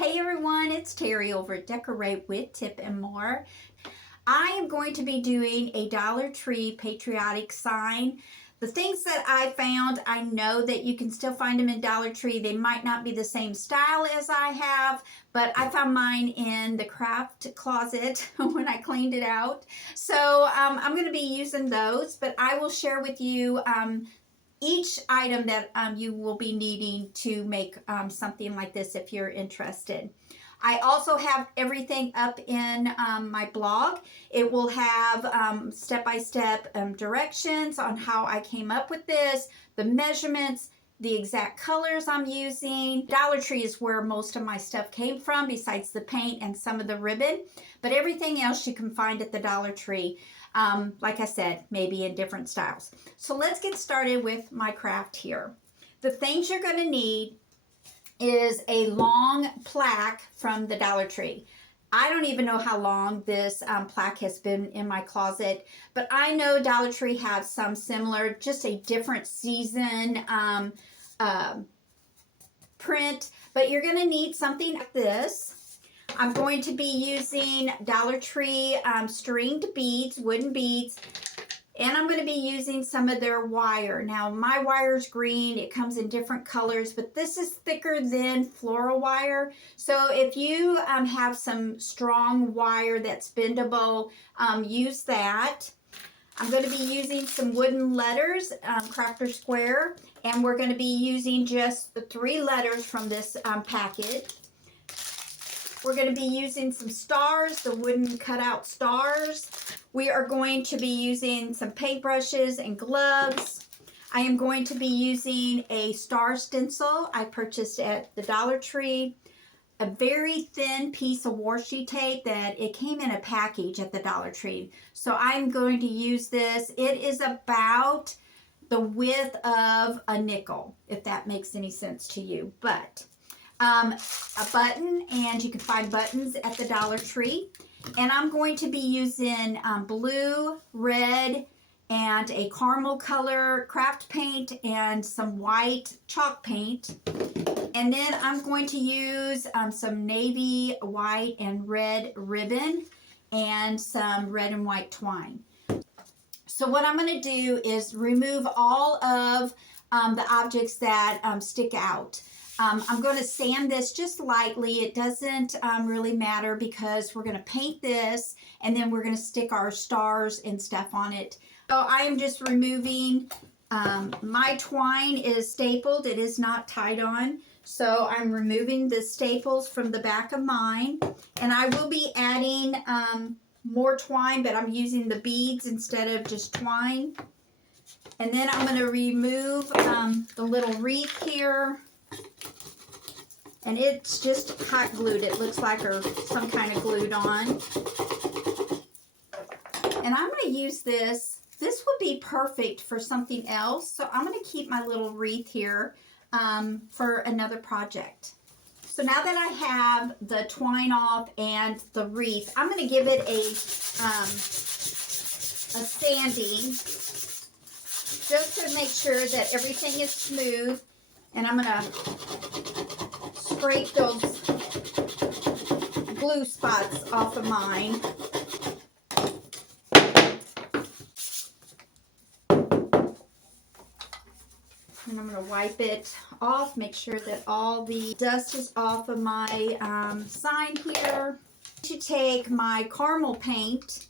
Hey everyone, it's Terry over at Decorate with Tip and More. I am going to be doing a Dollar Tree patriotic sign. The things that I found, I know that you can still find them in Dollar Tree. They might not be the same style as I have, but I found mine in the craft closet when I cleaned it out. So I'm going to be using those, but I will share with you each item that you will be needing to make something like this if you're interested. I also have everything up in my blog. It will have step-by-step directions on how I came up with this, the measurements, the exact colors I'm using. Dollar Tree is where most of my stuff came from, besides the paint and some of the ribbon. But everything else you can find at the Dollar Tree. Like I said, maybe in different styles. So let's get started with my craft here. The things you're going to need is a long plaque from the Dollar Tree. I don't even know how long this plaque has been in my closet, but I know Dollar Tree has some similar, just a different season print, but you're going to need something like this. I'm going to be using Dollar Tree stringed beads, wooden beads, and I'm going to be using some of their wire. Now, my wire is green. It comes in different colors, but this is thicker than floral wire. So if you have some strong wire that's bendable, use that. I'm going to be using some wooden letters, Crafter Square, and we're going to be using just the 3 letters from this packet. We're going to be using some stars, the wooden cutout stars. We are going to be using some paintbrushes and gloves. I am going to be using a star stencil I purchased at the Dollar Tree. A very thin piece of washi tape that it came in a package at the Dollar Tree. So I'm going to use this. It is about the width of a nickel, if that makes any sense to you. But a button, and you can find buttons at the Dollar Tree. And I'm going to be using blue, red, and a caramel color craft paint and some white chalk paint. And then I'm going to use some navy, white, and red ribbon and some red and white twine. So what I'm going to do is remove all of the objects that stick out. I'm going to sand this just lightly. It doesn't really matter because we're going to paint this and then we're going to stick our stars and stuff on it. So I am just removing, my twine is stapled. It is not tied on. So I'm removing the staples from the back of mine. And I will be adding more twine, but I'm using the beads instead of just twine. And then I'm going to remove the little wreath here. And it's just hot glued. It looks like or some kind of glued on. And I'm going to use this. This would be perfect for something else. So I'm going to keep my little wreath here for another project. So now that I have the twine off and the wreath, I'm going to give it a sanding just to make sure that everything is smooth. And I'm going to scrape those glue spots off of mine. And I'm going to wipe it off, make sure that all the dust is off of my sign here. To take my caramel paint,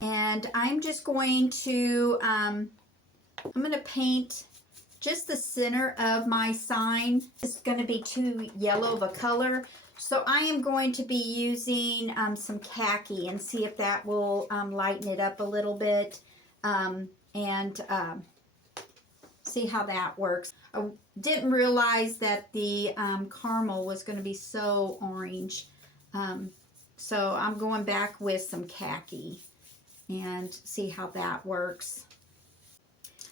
and I'm just going to, I'm going to paint just the center of my sign. It's going to be too yellow of a color. So I am going to be using some khaki and see if that will lighten it up a little bit see how that works. I didn't realize that the caramel was going to be so orange. So I'm going back with some khaki and see how that works.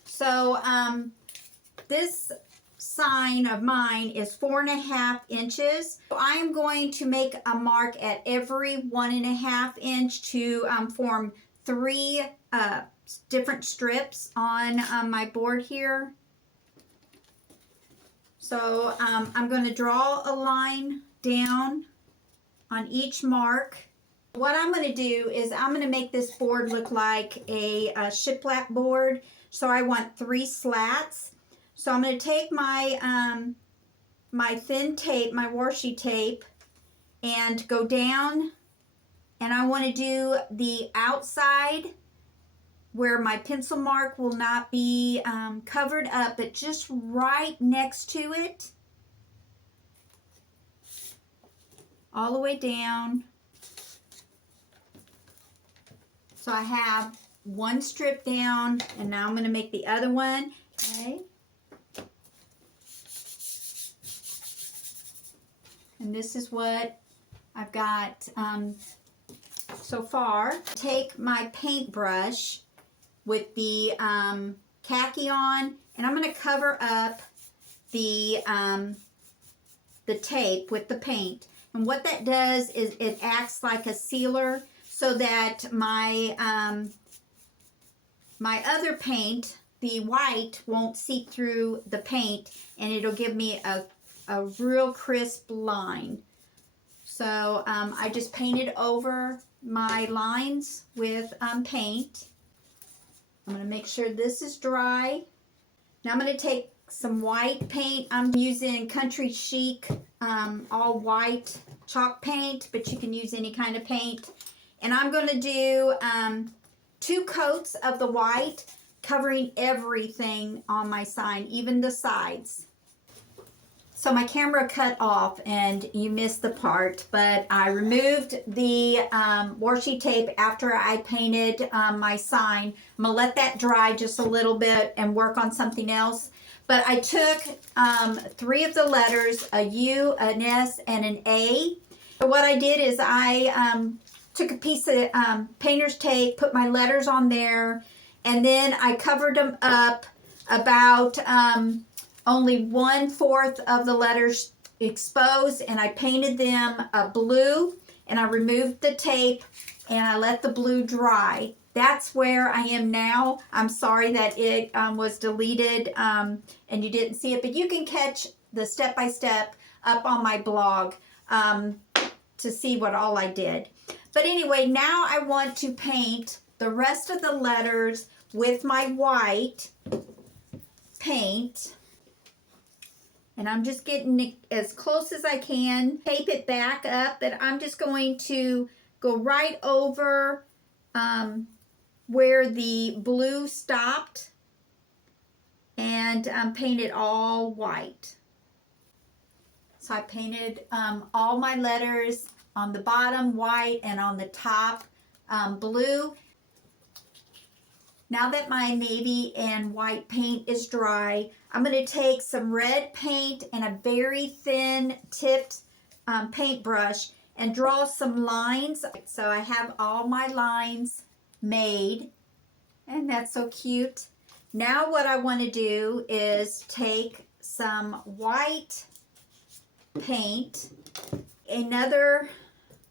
So this sign of mine is 4.5 inches. So I am going to make a mark at every 1.5 inch to form 3 different strips on my board here. So I'm going to draw a line down on each mark. What I'm going to do is I'm going to make this board look like a shiplap board. So I want 3 slats. So I'm going to take my my thin tape, my washi tape, and go down, and I want to do the outside where my pencil mark will not be covered up, but just right next to it, all the way down. So I have one strip down, and now I'm going to make the other one. Okay. And this is what I've got so far. Take my paintbrush with the khaki on, and I'm going to cover up the tape with the paint. And what that does is it acts like a sealer, so that my my other paint, the white, won't seep through the paint, and it'll give me a real crisp line. So I just painted over my lines with paint. I'm going to make sure this is dry. Now I'm going to take some white paint. I'm using Country Chic all white chalk paint, but you can use any kind of paint. And I'm going to do 2 coats of the white, covering everything on my sign, even the sides. So my camera cut off and you missed the part, but I removed the washi tape after I painted my sign. I'm going to let that dry just a little bit and work on something else. But I took 3 of the letters, a U, an S, and an A. So what I did is I took a piece of painter's tape, put my letters on there, and then I covered them up about only 1/4 of the letters exposed, and I painted them blue, and I removed the tape and I let the blue dry. That's where I am now. I'm sorry that it was deleted and you didn't see it, but you can catch the step-by-step up on my blog to see what all I did. But anyway, now I want to paint the rest of the letters with my white paint. And I'm just getting it as close as I can. Tape it back up, but I'm just going to go right over where the blue stopped and paint it all white. So I painted all my letters on the bottom white and on the top blue. Now that my navy and white paint is dry, I'm going to take some red paint and a very thin tipped paintbrush and draw some lines. So I have all my lines made, and that's so cute. Now what I want to do is take some white paint,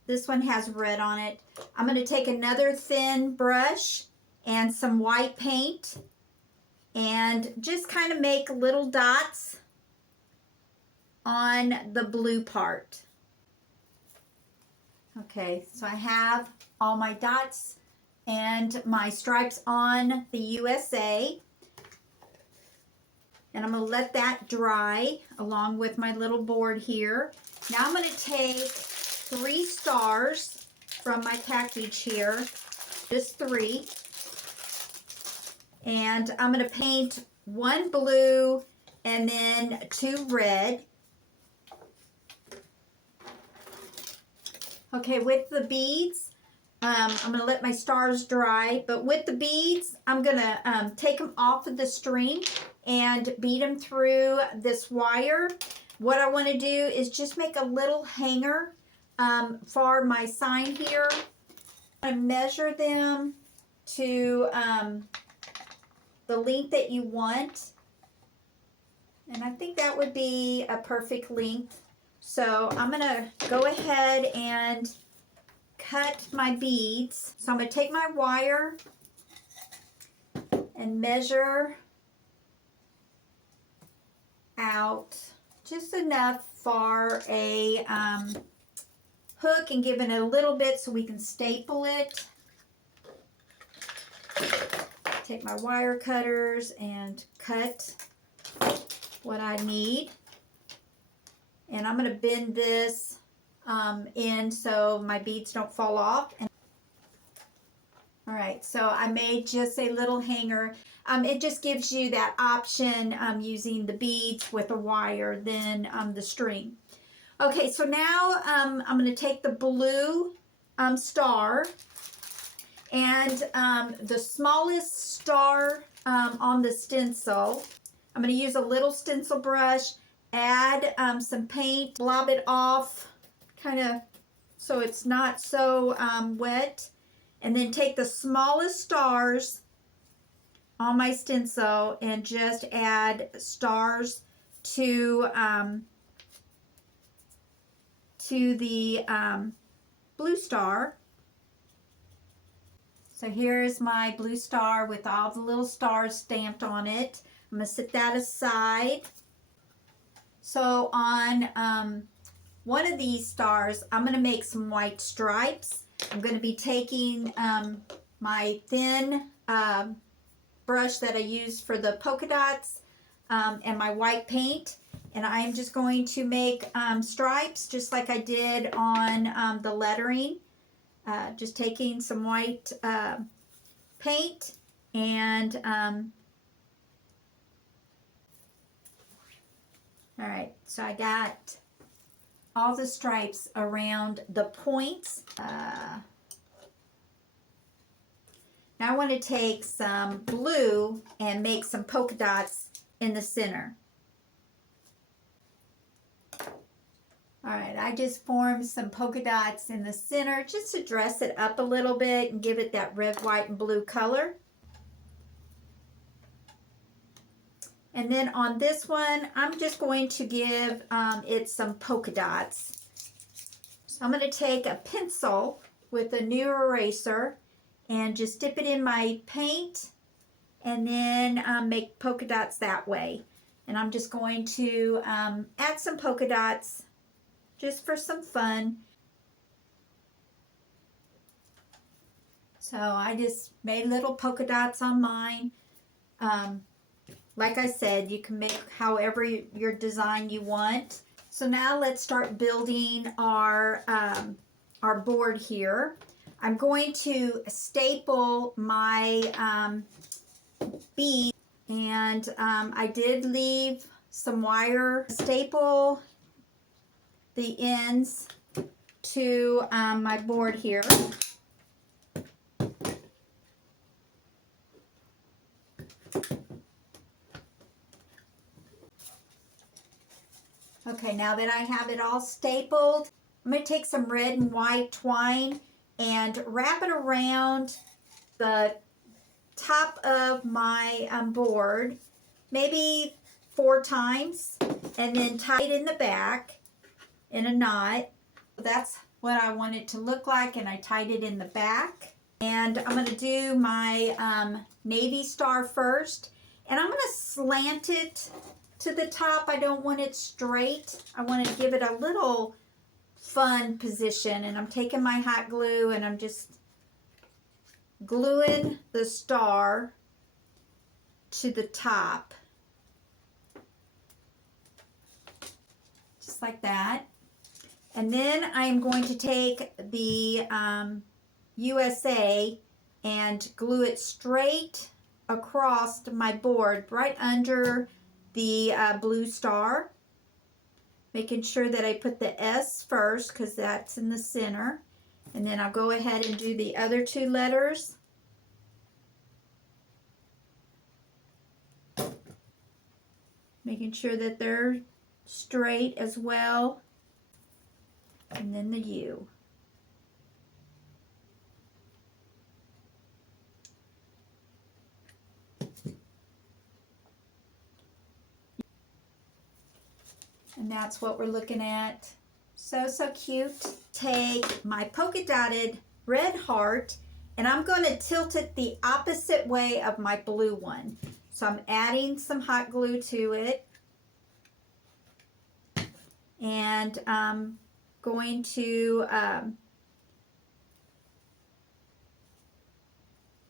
this one has red on it. I'm going to take another thin brush and some white paint and just kind of make little dots on the blue part. Okay, so I have all my dots and my stripes on the USA. And I'm going to let that dry along with my little board here. Now I'm going to take 3 stars from my package here, just 3. And I'm going to paint 1 blue and then 2 red. Okay, with the beads, I'm going to let my stars dry. But with the beads, I'm going to take them off of the string and bead them through this wire. What I want to do is just make a little hanger for my sign here. I measure them to the length that you want, and I think that would be a perfect length. So I'm going to go ahead and cut my beads. So I'm going to take my wire and measure out just enough for a hook and giving it a little bit so we can staple it. Take my wire cutters and cut what I need. And I'm going to bend this in so my beads don't fall off. All right, so I made just a little hanger. It just gives you that option using the beads with a wire than the string. Okay, so now I'm going to take the blue star and the smallest star on the stencil. I'm going to use a little stencil brush, add some paint, blob it off kind of so it's not so wet. And then take the smallest stars on my stencil and just add stars to the blue star. So here's my blue star with all the little stars stamped on it. I'm going to set that aside. So on one of these stars, I'm going to make some white stripes. I'm going to be taking my thin brush that I used for the polka dots and my white paint, and I'm just going to make stripes just like I did on the lettering. Just taking some white paint and all right, so I got all the stripes around the points. Now I want to take some blue and make some polka dots in the center. All right, I just formed some polka dots in the center just to dress it up a little bit and give it that red, white, and blue color. And then on this one, I'm just going to give it some polka dots. So I'm going to take a pencil with a new eraser and just dip it in my paint and then make polka dots that way. And I'm just going to add some polka dots just for some fun. So I just made little polka dots on mine. Like I said, you can make however your design you want. So now let's start building our board here. I'm going to staple my bead, and I did leave some wire. Staple the ends to my board here. Okay, now that I have it all stapled, I'm going to take some red and white twine and wrap it around the top of my board, maybe 4 times, and then tie it in the back in a knot. That's what I want it to look like, and I tied it in the back. And I'm going to do my navy star first, and I'm going to slant it to the top. I don't want it straight. I want to give it a little fun position, and I'm taking my hot glue and I'm just gluing the star to the top, just like that. And then I'm going to take the USA and glue it straight across my board, right under the blue star, making sure that I put the S first because that's in the center, and then I'll go ahead and do the other 2 letters. Making sure that they're straight as well, and then the U. And that's what we're looking at. So cute. Take my polka dotted red heart, and I'm going to tilt it the opposite way of my blue one. So I'm adding some hot glue to it. and I'm going to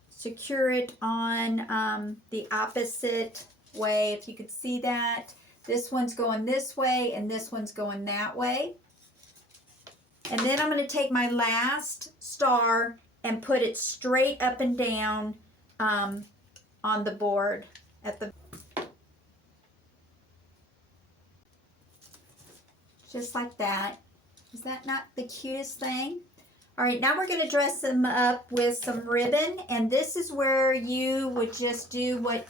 secure it on the opposite way. If you could see that, this one's going this way and this one's going that way. And then I'm going to take my last star and put it straight up and down on the board at the, just like that. Is that not the cutest thing? All right, now we're going to dress them up with some ribbon, and this is where you would just do what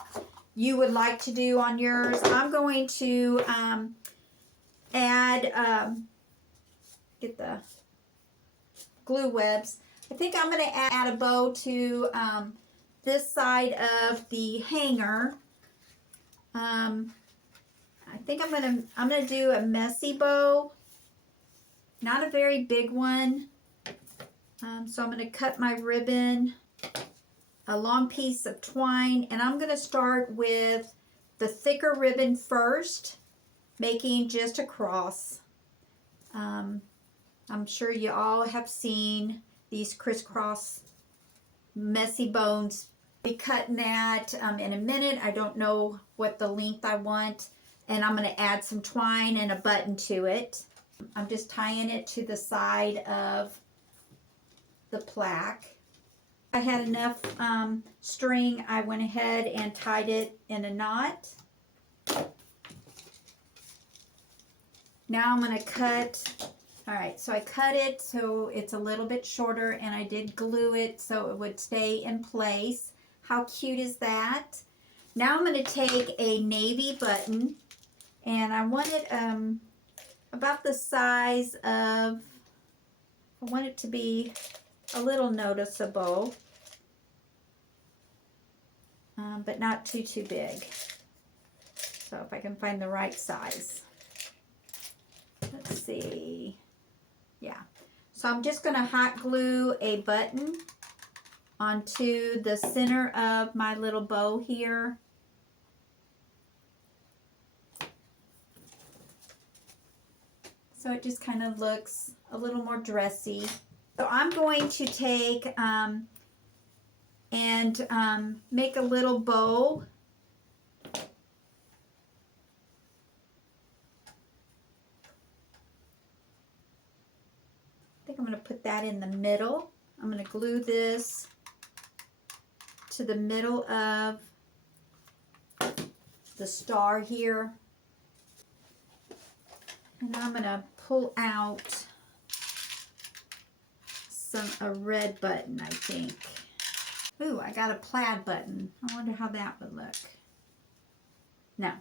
you would like to do on yours. I'm going to add, get the glue webs. I think I'm going to add a bow to this side of the hanger. I think I'm gonna do a messy bow, not a very big one. So I'm going to cut my ribbon, a long piece of twine, and I'm going to start with the thicker ribbon first, making just a cross. I'm sure you all have seen these crisscross messy bones. I'll be cutting that in a minute. I don't know what the length I want, and I'm going to add some twine and a button to it. I'm just tying it to the side of the plaque. I had enough string. I went ahead and tied it in a knot. Now I'm going to cut. All right, so I cut it so it's a little bit shorter, and I did glue it so it would stay in place. How cute is that? Now I'm going to take a navy button, and I want it about the size of, I want it to be a little noticeable, but not too big. So if I can find the right size. Let's see. Yeah. So I'm just going to hot glue a button onto the center of my little bow here. So it just kind of looks a little more dressy. So I'm going to take and make a little bow. I think I'm going to put that in the middle. I'm going to glue this to the middle of the star here. And I'm going to pull out a red button, I think. Ooh, I got a plaid button. I wonder how that would look. No.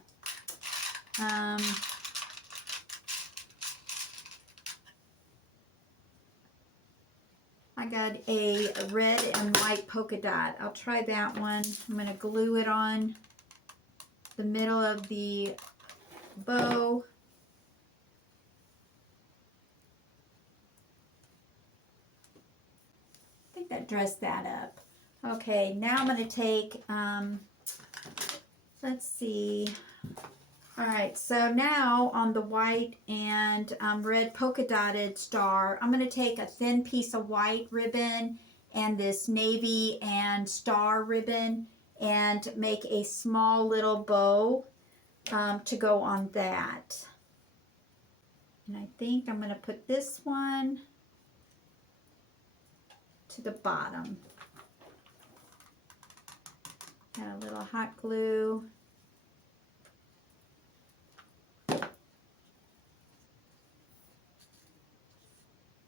I got a red and white polka dot. I'll try that one. I'm going to glue it on the middle of the bow. I think that dressed that up. Okay, now I'm going to take, let's see. All right, so now on the white and red polka dotted star, I'm going to take a thin piece of white ribbon and this navy and star ribbon and make a small little bow to go on that. And I think I'm going to put this one to the bottom. Got a little hot glue.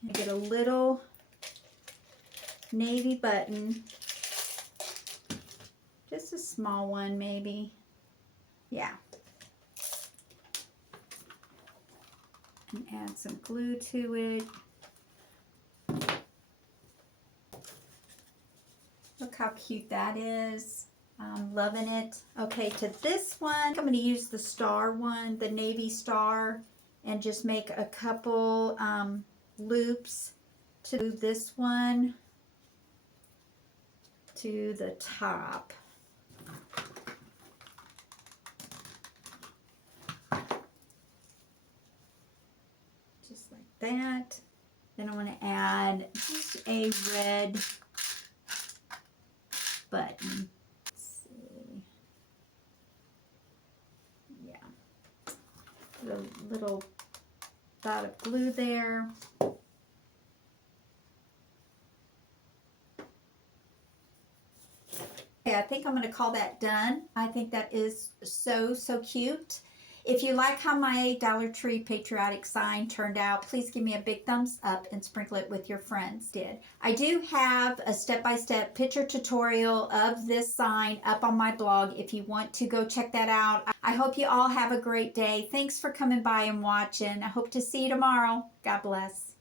I get a little navy button, just a small one maybe. Yeah. And add some glue to it. Look how cute that is. I'm loving it. Okay, to this one, I'm going to use the star one, the navy star, and just make a couple loops to this one to the top. that. Then I want to add just a red button. Let's see. Yeah. Put a little dot of glue there. Okay, I think I'm going to call that done. I think that is so cute. If you like how my Dollar Tree patriotic sign turned out, please give me a big thumbs up and sprinkle it with your friends did. I do have a step-by-step picture tutorial of this sign up on my blog if you want to go check that out. I hope you all have a great day. Thanks for coming by and watching. I hope to see you tomorrow. God bless.